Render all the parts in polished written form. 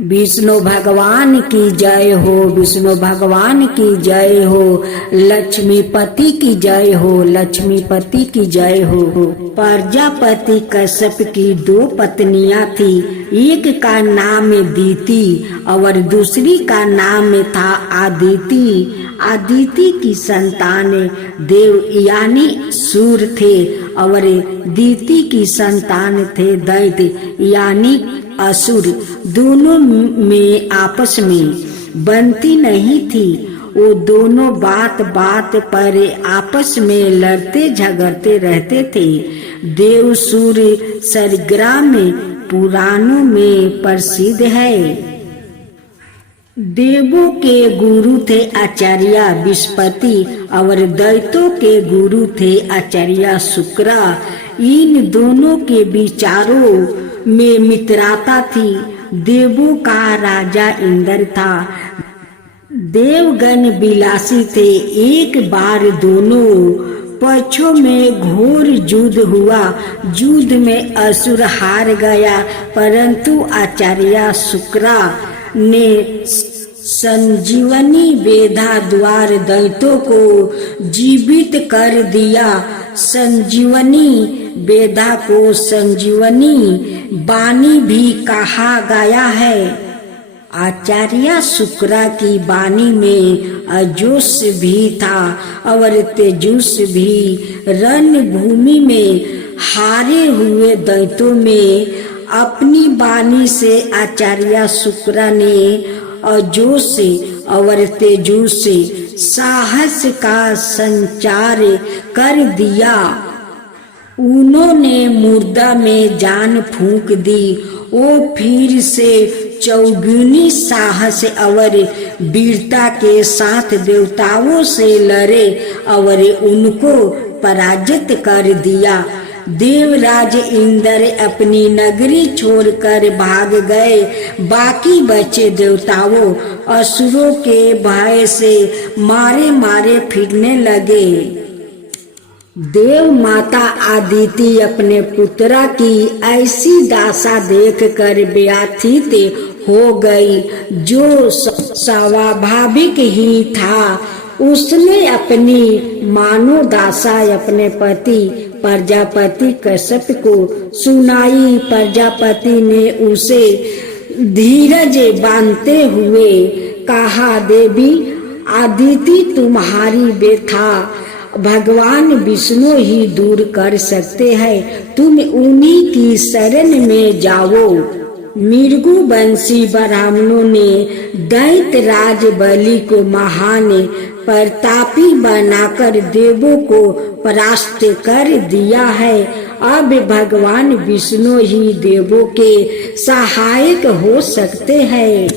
विष्णु भगवान की जय हो, विष्णु भगवान की जय हो, लक्ष्मीपति की जय हो, लक्ष्मीपति की जय हो। प्रजापति कश्यप की 2 पत्नियां थी, एक का नाम दीति और दूसरी का नाम था आदिति। आदिति की संतान देव यानी सूर थे और दीति की संतान थे दैत्य यानी असुर। दोनों में आपस में बनती नहीं थी। वो दोनों बात बात पर आपस में लड़ते झगड़ते रहते थे। देव सूर सरग्राम पुराणों में प्रसिद्ध है। देवों के गुरु थे आचार्य बृहस्पति और दैत्यों के गुरु थे आचार्य शुक्र। इन दोनों के विचारों में मित्रता थी। देवों का राजा इंद्र था। देवगण विलासी थे। एक बार दोनों पक्षों में घोर युद्ध हुआ। युद्ध में असुर हार गया, परंतु आचार्य शुक्र ने संजीवनी बेधा द्वार दैत्यों को जीवित कर दिया। संजीवनी बेधा को संजीवनी वाणी भी कहा गया है। आचार्य शुक्र की वाणी में अजोस भी था और तेजस भी। रणभूमि में हारे हुए दैत्यों में अपनी वाणी से आचार्य शुक्र ने अजोस और तेजस से साहस का संचार कर दिया। उन्होंने मुर्दा में जान फूंक दी। वो फिर से चौगुनी साहस और वीरता के साथ देवताओं से लड़े और उनको पराजित कर दिया। देवराज इंद्र अपनी नगरी छोड़कर भाग गए। बाकी बचे देवताओं असुरों के भय से मारे मारे फिरने लगे। देव माता आदिति अपने पुत्रा की ऐसी दशा देखकर व्यथित हो गई, जो स्वाभाविक ही था। उसने अपनी मनोदशा अपने पति प्रजापति कश्यप को सुनाई। प्रजापति ने उसे धीरज बांधते हुए कहा, देवी आदिति तुम्हारी व्यथा भगवान विष्णु ही दूर कर सकते हैं। तुम उन्हीं की शरण में जाओ। मृगुवंशी ब्राह्मणों ने दैत्य राज बलि को महान प्रतापी बनाकर देवों को परास्त कर दिया है। अब भगवान विष्णु ही देवों के सहायक हो सकते हैं।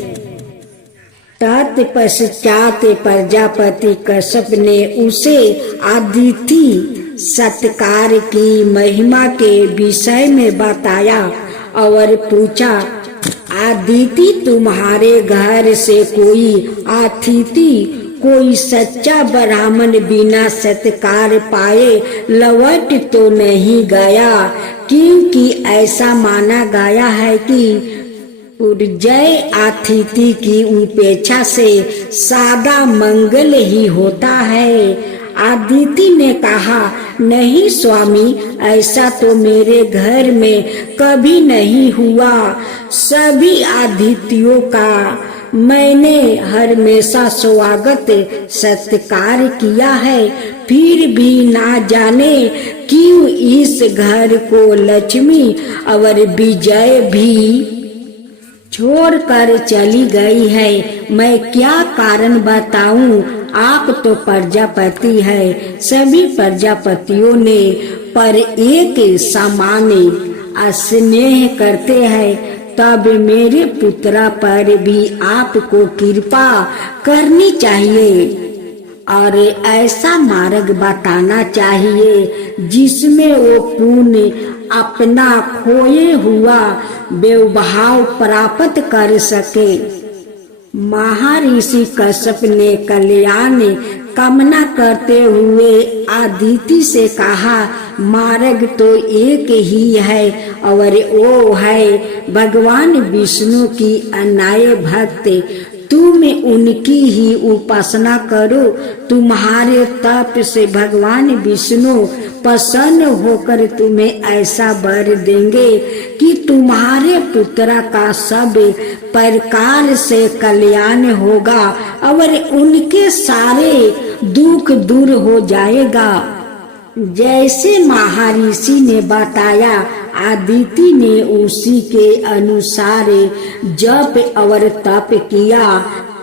तत्पश्चात प्रजापति कश्यप ने उसे आदिति सत्कार की महिमा के विषय में बताया और पूछा, आदिति तुम्हारे घर से कोई अतिथि कोई सच्चा ब्राह्मण बिना सत्कार पाए लौट तो नहीं गया? क्योंकि ऐसा माना गया है कि जय अतिथि की उपेक्षा से सादा मंगल ही होता है। आदिति ने कहा, नहीं स्वामी, ऐसा तो मेरे घर में कभी नहीं हुआ। सभी अतिथियों का मैंने हमेशा स्वागत सत्कार किया है, फिर भी ना जाने क्यों इस घर को लक्ष्मी और विजय भी छोड़कर चली गई है। मैं क्या कारण बताऊं? आप तो प्रजापति है। सभी प्रजापतियों ने पर एक समान स्नेह करते हैं। तब मेरे पुत्रा पर भी आपको कृपा करनी चाहिए और ऐसा मार्ग बताना चाहिए जिसमें वो पुण्य अपना खोए हुआ वैभव प्राप्त कर सके। महर्षि कश्यप ने कल्याण कामना करते हुए आदिति से कहा, मार्ग तो एक ही है और वो है भगवान विष्णु की अनाय भक्त। तुम उनकी ही उपासना करो, तुम्हारे तप से भगवान विष्णु प्रसन्न होकर तुम्हें ऐसा वर देंगे कि तुम्हारे पुत्र का सब प्रकार से कल्याण होगा और उनके सारे दुख दूर हो जाएगा। जैसे महर्षि ने बताया, आदिति ने उसी के अनुसार जप और तप किया।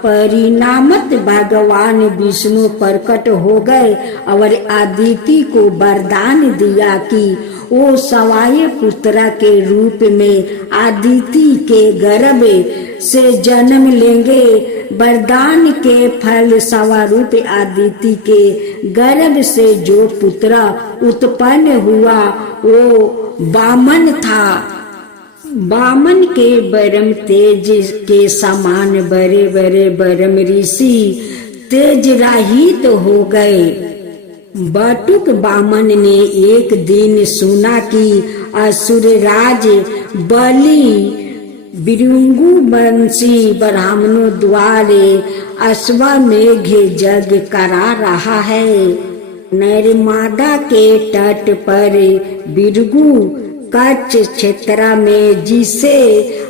परिणामत भगवान विष्णु प्रकट हो गए और आदिति को वरदान दिया कि वो सवाय पुत्र के रूप में आदिति के गर्भ से जन्म लेंगे। वरदान के फल स्वरूप आदिति के गर्भ से जो पुत्र उत्पन्न हुआ वो वामन था। वामन के परम तेज के समान बड़े बड़े ब्रह्म ऋषि तेज रहित हो गए। बटुक वामन ने एक दिन सुना कि असुरराज बलि भृगु वंशी ब्राह्मणों द्वारे अश्वमेघ यज्ञ करा रहा है। नर्मदा के तट पर भृगु कच्छ क्षेत्र में, जिसे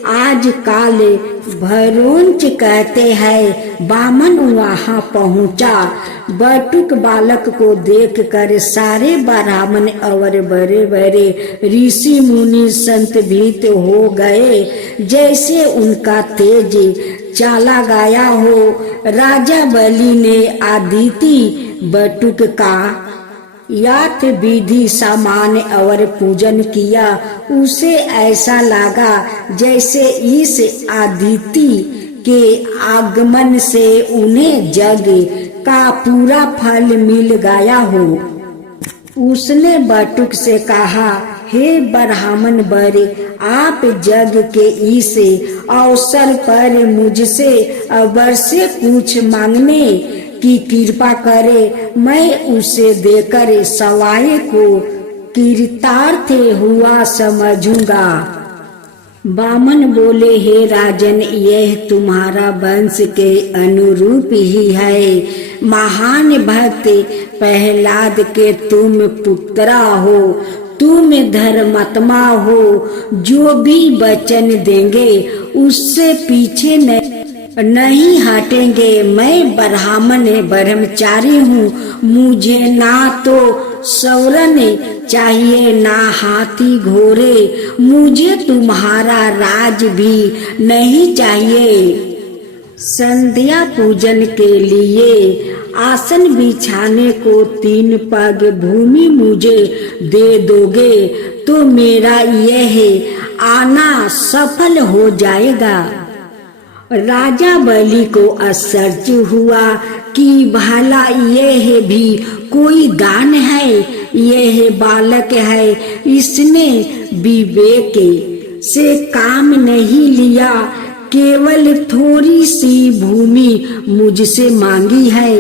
आजकल भरोंच कहते हैं, वामन वहां पहुंचा। बटुक बालक को देखकर सारे ब्राह्मण और बड़े बड़े ऋषि मुनि संत भीत हो गए, जैसे उनका तेज चला गया हो। राजा बलि ने आदिति बटुक का याथ विधि सामान और पूजन किया। उसे ऐसा लगा जैसे इस आदिति के आगमन से उन्हें जग का पूरा फल मिल गया हो। उसने बटुक से कहा, हे ब्राह्मण वर, आप जग के इस अवसर पर मुझसे अवश्य कुछ मांगने की कृपा करे, मैं उसे देकर सवाय को कृतार्थ हुआ समझूंगा। वामन बोले, हे राजन, यह तुम्हारा वंश के अनुरूप ही है। महान भक्त प्रहलाद के तुम पुत्र हो, तुम धर्मात्मा हो, जो भी वचन देंगे उससे पीछे नहीं हटेंगे। मैं ब्राह्मण ब्रह्मचारी हूँ, मुझे ना तो सौरन चाहिए ना हाथी घोड़े, मुझे तुम्हारा राज भी नहीं चाहिए। संध्या पूजन के लिए आसन बिछाने को 3 पग भूमि मुझे दे दोगे तो मेरा यह आना सफल हो जाएगा। राजा बलि को आश्चर्य हुआ कि भला यह भी कोई दान है, यह बालक है, इसने विवेक से काम नहीं लिया, केवल थोड़ी सी भूमि मुझसे मांगी है।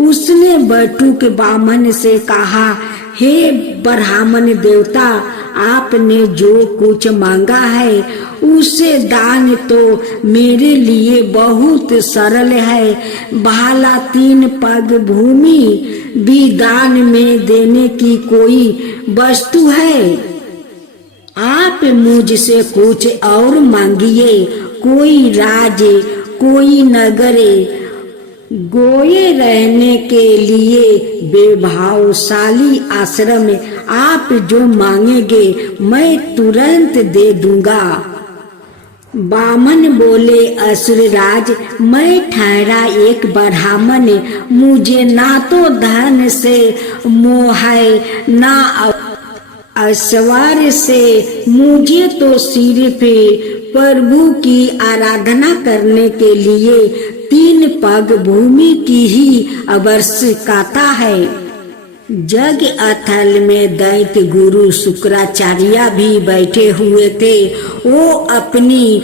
उसने बटुक वामन से कहा, हे ब्राह्मण देवता, आपने जो कुछ मांगा है उसे दान तो मेरे लिए बहुत सरल है। भला 3 पग भूमि भी दान में देने की कोई वस्तु है? आप मुझसे कुछ और मांगिए, कोई राज्य, कोई नगर, गोये रहने के लिए वैभवशाली आश्रम, आप जो मांगेंगे मैं तुरंत दे दूंगा। वामन बोले, असुरराज, मैं ठहरा एक ब्राह्मण, मुझे ना तो धन से मोह है ना ऐश्वर्य से, मुझे तो सिर्फ प्रभु की आराधना करने के लिए 3 पग भूमि की ही आवश्यकता है। जग अथल में दैत्य गुरु शुक्राचार्य भी बैठे हुए थे। वो अपनी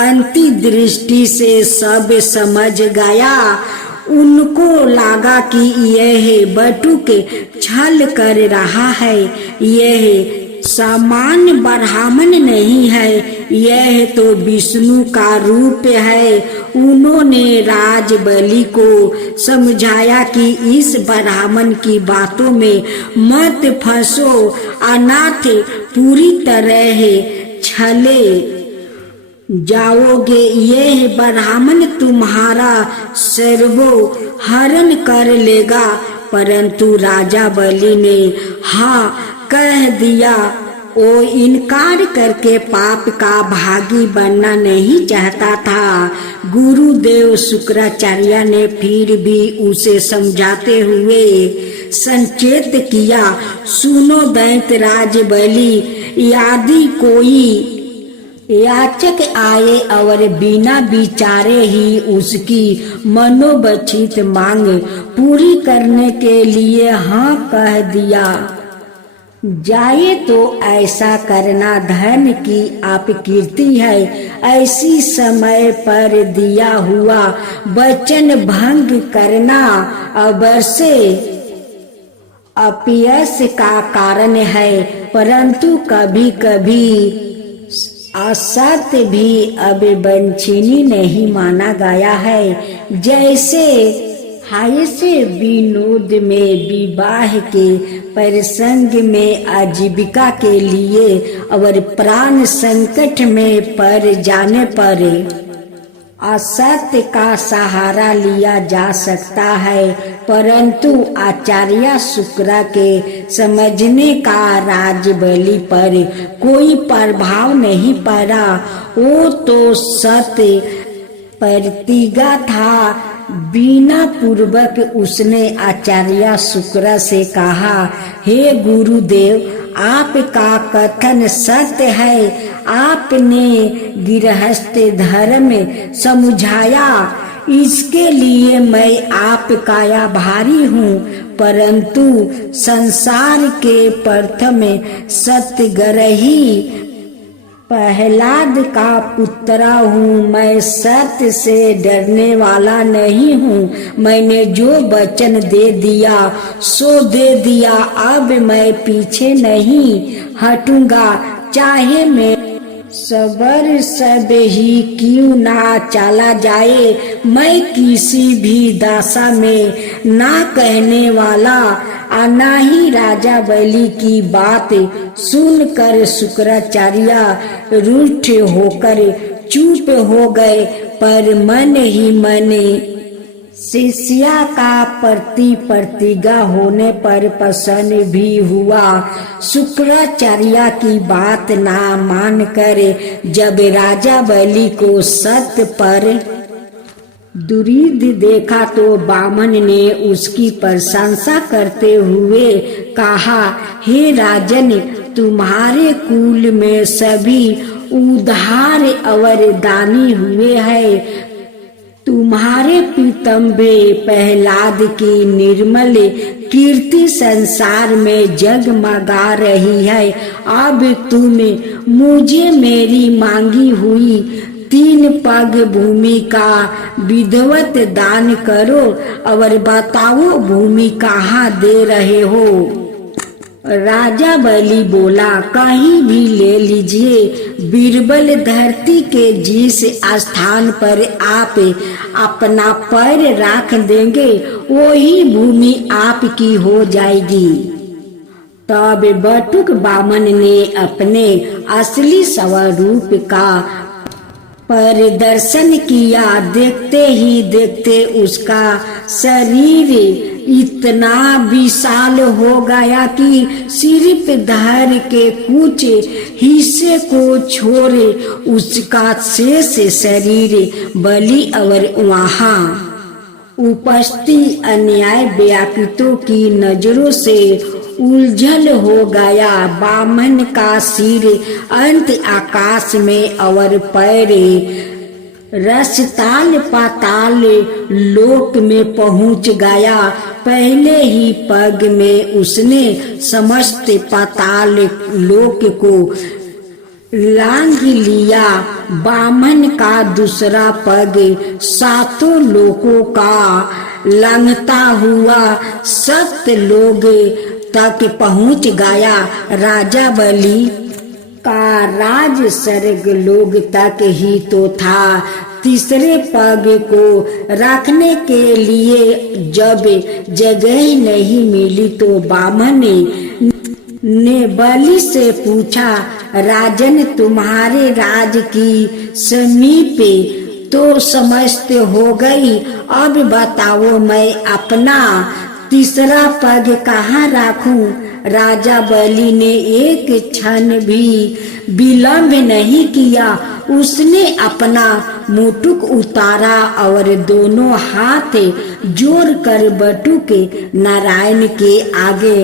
अंतर्दृष्टि से सब समझ गया। उनको लगा कि यह बटुक छल कर रहा है, यह सामान्य ब्राह्मण नहीं है, यह तो विष्णु का रूप है। उन्होंने राजबलि को समझाया कि इस ब्राह्मण की बातों में मत फंसो, अनाथ पूरी तरह छले जाओगे। यह ब्राह्मण तुम्हारा सर्वोहरण कर लेगा। परंतु राजा बलि ने हाँ कह दिया। वो इनकार करके पाप का भागी बनना नहीं चाहता था। गुरुदेव शुक्राचार्य ने फिर भी उसे समझाते हुए संचेत किया, सुनो दैत्य राज बलि, यदि कोई याचक आए और बिना विचारे ही उसकी मनोवांछित मांग पूरी करने के लिए हाँ कह दिया जाए तो ऐसा करना धन की अपकीर्ति है। ऐसी समय पर दिया हुआ वचन भंग करना अवश्य अपयश का कारण है। परंतु कभी कभी असत्य भी अविवंचनीय नहीं माना गया है। जैसे हास्य विनोद में, विवाह के प्रसंग में, आजीविका के लिए और प्राण संकट में पड़ जाने पर असत्य का सहारा लिया जा सकता है। परंतु आचार्य शुक्र के समझने का राजबलि पर कोई प्रभाव नहीं पड़ा। वो तो सत्य प्रतिज्ञा था। बिना पूर्वक उसने आचार्य शुक्र से कहा, हे गुरुदेव, आपका कथन सत्य है। आपने गृहस्थ धर्म समझाया, इसके लिए मैं आपका आभारी हूँ। परंतु संसार के प्रथम सत्यग्रही प्रहलाद का पुत्र हूँ। मैं सत्य से डरने वाला नहीं हूँ। मैंने जो वचन दे दिया सो दे दिया। अब मैं पीछे नहीं हटूंगा, चाहे मैं सबर सब ही क्यों ना चला जाए। मैं किसी भी दशा में ना कहने वाला। ना ही राजा बलि की बात सुनकर शुक्राचार्य रूठ होकर चुप हो गए, पर मन ही मन शिष्या का प्रति प्रतिज्ञा होने पर प्रसन्न भी हुआ। शुक्राचार्य की बात ना मानकर जब राजा बलि को सत्य पर दुरीद देखा तो बामन ने उसकी प्रशंसा करते हुए कहा, हे राजन, तुम्हारे कुल में सभी उदार और दानी हुए हैं। तुम्हारे पितम्बे प्रहलाद की निर्मल कीर्ति संसार में जगमगा रही है। अब तुम मुझे मेरी मांगी हुई 3 पग भूमि का विधिवत दान करो और बताओ भूमि कहाँ दे रहे हो। राजा बलि बोला, कहीं भी ले लीजिए। बीरबल, धरती के जिस स्थान पर आप अपना पैर रख देंगे वही भूमि आपकी हो जाएगी। तब बटुक बामन ने अपने असली स्वरूप का परिदर्शन किया। देखते ही देखते उसका शरीर इतना विशाल हो गया कि सिर्फ धड़ के कुछ हिस्से को छोड़े उसका शेष शरीर बलि और वहाँ उपस्थित अन्याय व्यापितों की नजरों से उलझल हो गया। बामन का सिर अंत आकाश में और पैर रसताल पाताल लोक में पहुंच गया। पहले ही पग में उसने समस्त पाताल लोक को लांघ लिया। बामन का दूसरा पग 7 लोकों का लांघता हुआ 7 लोग तक पहुँच गया। राजा बलि का राज स्वर्ग लोक तक ही तो था। तीसरे पग को रखने के लिए जब जगह नहीं मिली तो बामन ने बलि से पूछा, राजन तुम्हारे राज की समीप तो समस्त हो गई, अब बताओ मैं अपना तीसरा पग कहाँ रखूं। राजा बलि ने एक क्षण भी विलंब नहीं किया। उसने अपना मुटुक उतारा और दोनों हाथ जोड़ कर बटुक नारायण के आगे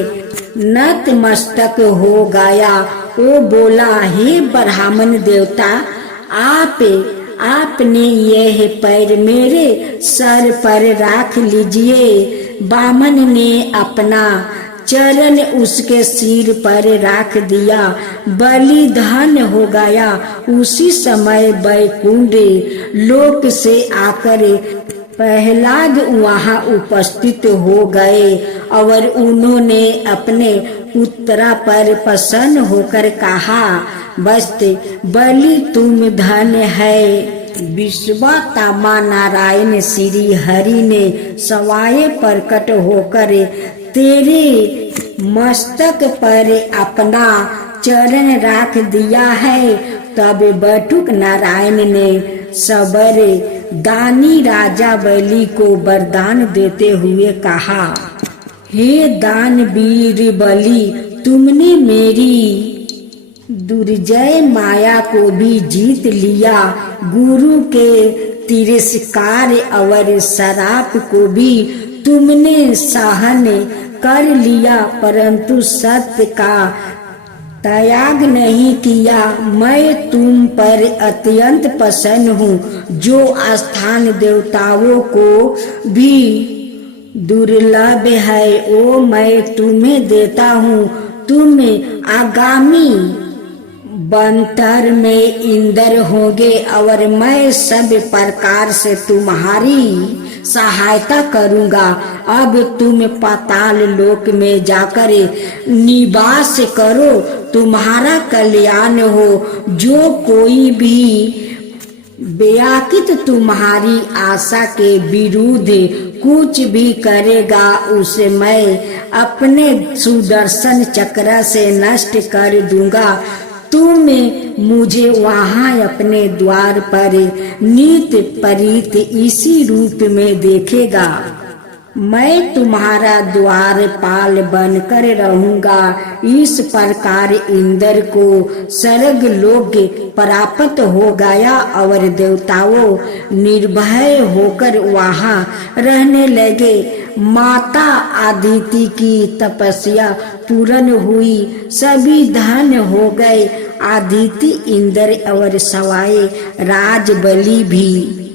नतमस्तक हो गया। वो बोला, हे ब्राह्मण देवता, आपने यह पैर मेरे सर पर रख लीजिए। बामन ने अपना चरण उसके सिर पर रख दिया। बलि धन्य हो गया। उसी समय वैकुंठ लोक से आकर प्रहलाद वहाँ उपस्थित हो गए और उन्होंने अपने पुत्रा पर प्रसन्न होकर कहा, बस्त बलि तुम धन्य है। विश्वतामा नारायण श्री हरि ने सवाए प्रकट होकर तेरे मस्तक पर अपना चरण रख दिया है। तब बटुक नारायण ने सबर दानी राजा बलि को वरदान देते हुए कहा, हे दानवीर बलि, तुमने मेरी दुर्जय माया को भी जीत लिया। गुरु के तिरस्कार और शराप को भी तुमने सहन कर लिया, परंतु सत्य का त्याग नहीं किया। मैं तुम पर अत्यंत प्रसन्न हूँ, जो स्थान देवताओं को भी दुर्लभ है वो मैं तुम्हें देता हूँ। तुम आगामी बंतर में इंद्र होगे और मैं सब प्रकार से तुम्हारी सहायता करूँगा। अब तुम पाताल लोक में जाकर निवास करो, तुम्हारा कल्याण हो। जो कोई भी व्याकित तुम्हारी आशा के विरुद्ध कुछ भी करेगा, उसे मैं अपने सुदर्शन चक्र से नष्ट कर दूंगा। तुम मुझे वहाँ अपने द्वार पर नित परित इसी रूप में देखेगा। मैं तुम्हारा द्वारपाल बनकर रहूंगा। इस प्रकार इंद्र को स्वर्ग लोक प्राप्त हो गया और देवताओं निर्भय होकर वहाँ रहने लगे। माता आदिति की तपस्या पूर्ण हुई, सभी धन्य हो गए। आदिति, इंद्र और सवाए राज बलि भी।